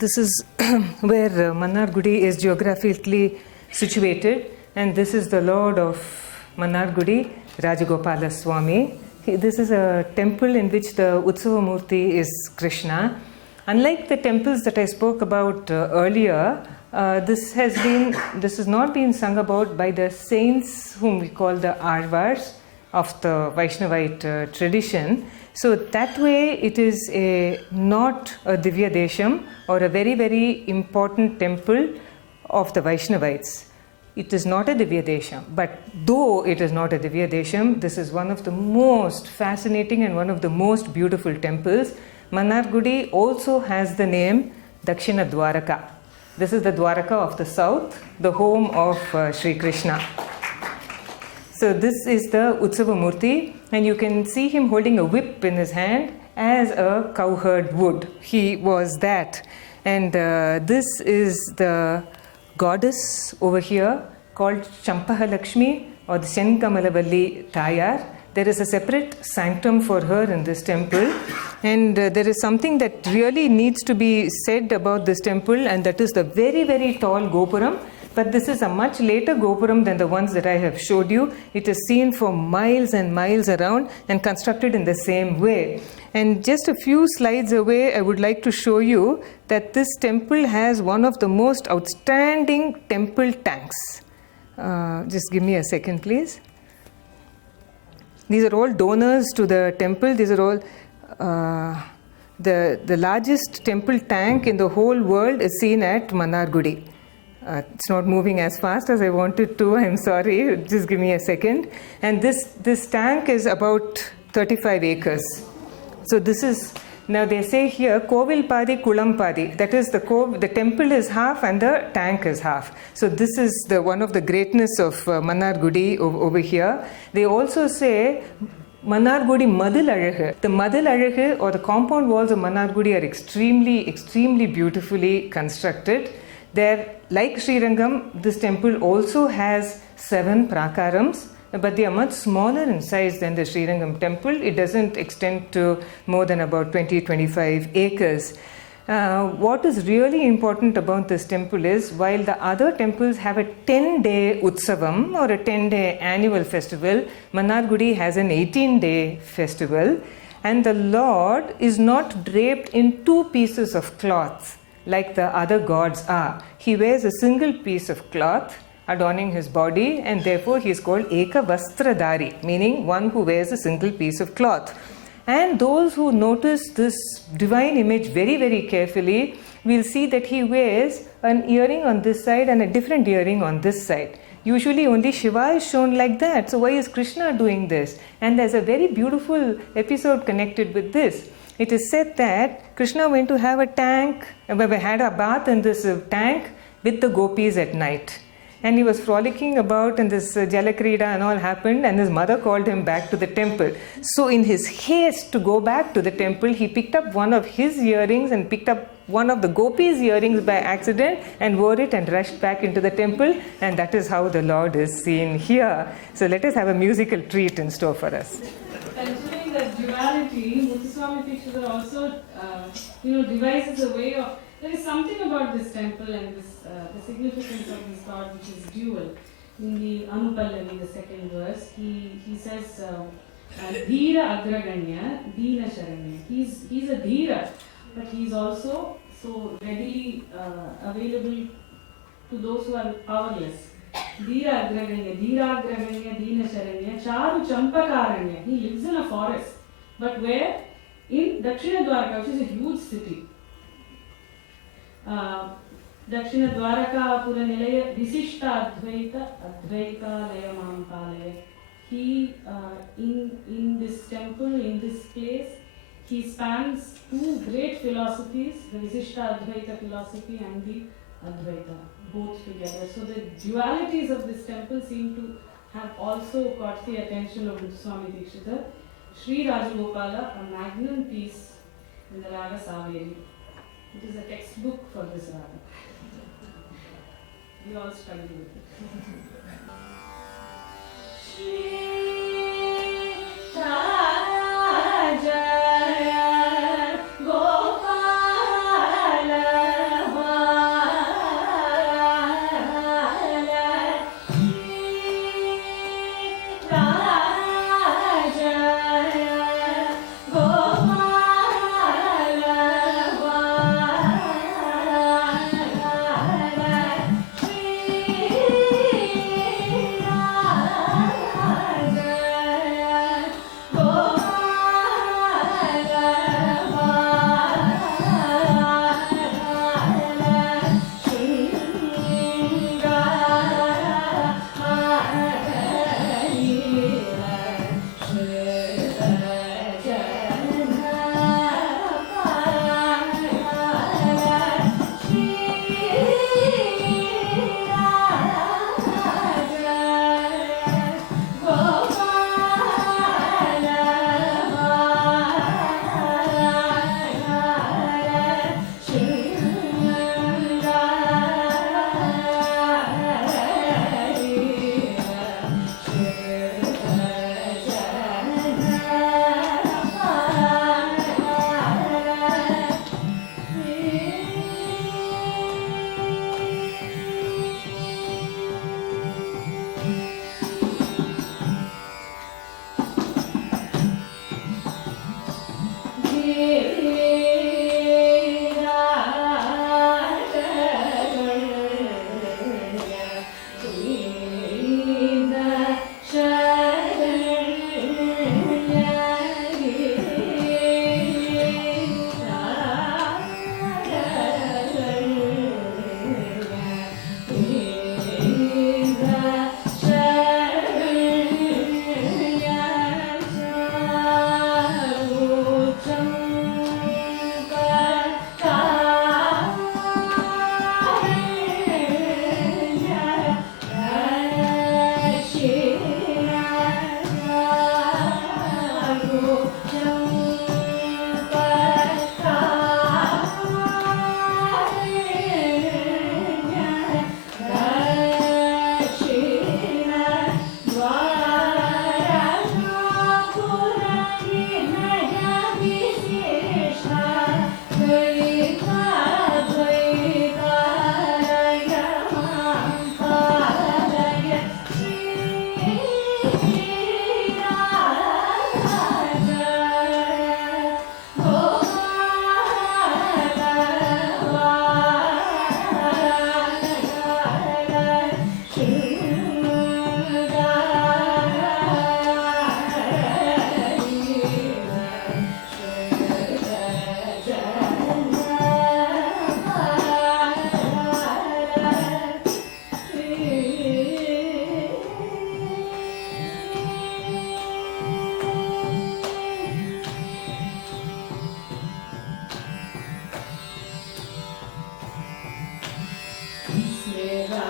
this is where Mannargudi is geographically situated, and this is the Lord of Mannargudi, Rajagopalaswami. This is a temple in which the Utsava Murti is Krishna. Unlike the temples that I spoke about earlier, this has not been sung about by the saints whom we call the Arvars of the Vaishnavite tradition. So that way it is not a Divya Desham or a very, very important temple of the Vaishnavites. It is not a Divya Desham, but though it is not a Divya Desham, this is one of the most fascinating and one of the most beautiful temples. Mannargudi also has the name Dakshina Dwaraka. This is the Dwaraka of the south, the home of Sri Krishna. So this is the Utsava Murti, and you can see him holding a whip in his hand as a cowherd would. He was that. And this is the goddess over here called Champahalakshmi or the Senkamalavali Tayar. There is a separate sanctum for her in this temple, and there is something that really needs to be said about this temple, and that is the very, very tall Gopuram. But this is a much later Gopuram than the ones that I have showed you. It is seen for miles and miles around and constructed in the same way. And just a few slides away, I would like to show you that this temple has one of the most outstanding temple tanks. Just give me a second, please. These are all donors to the temple. These are all the largest temple tank in the whole world is seen at Mannargudi. It's not moving as fast as I wanted to. I'm sorry. Just give me a second. And this tank is about 35 acres. So this is, now they say here, Kovil Padi, Kulam Padi. That is the temple is half and the tank is half. So this is one of the greatness of Mannargudi over here. They also say Mannargudi Madil Azhagu. The Madil Azhagu or the compound walls of Mannargudi are extremely, extremely beautifully constructed. There, like Srirangam, this temple also has 7 prakarams, but they are much smaller in size than the Srirangam temple. It doesn't extend to more than about 20-25 acres. What is really important about this temple is, while the other temples have a 10-day Utsavam or a 10-day annual festival, Mannargudi has an 18-day festival, and the Lord is not draped in 2 pieces of cloth like the other gods are. He wears a single piece of cloth adorning his body, and therefore he is called Eka Vastradari, meaning one who wears a single piece of cloth. And those who notice this divine image very, very carefully will see that he wears an earring on this side and a different earring on this side. Usually only Shiva is shown like that. So why is Krishna doing this? And there's a very beautiful episode connected with this. It is said that Krishna went to have a tank, had a bath in this tank with the gopis at night. And he was frolicking about, and this Jalakrida and all happened, and his mother called him back to the temple. So in his haste to go back to the temple, he picked up one of his earrings and picked up one of the gopis' earrings by accident and wore it and rushed back into the temple, and that is how the Lord is seen here. So let us have a musical treat in store for us. Considering the duality, Muthuswami Kshetra also devises a way of, there is something about this temple and this the significance of this god which is dual. In the Anupallavi, the second verse, he says Dhira Agraganya, Dina Sharanya. He's a Dhira, but he's also so readily available to those who are powerless. Dhira Agraganya, Dina Sharanya, Charu Champakaranya. He lives in a forest. But where? In Dakshina Dwaraka, which is a huge city. Dakshina Dwaraka Pura Nilaya Visishta Advaita Laya Mahampalaya. He, in this temple, in this place, he spans 2 great philosophies, the Visishta Advaita philosophy and the Advaita, both together. So the dualities of this temple seem to have also caught the attention of Swami Dikshita. Sri Rajagopala, a magnum piece in the Raga Saveri. It is a textbook for this Raga. We all struggle with it. Jayabharathwaj Thank you.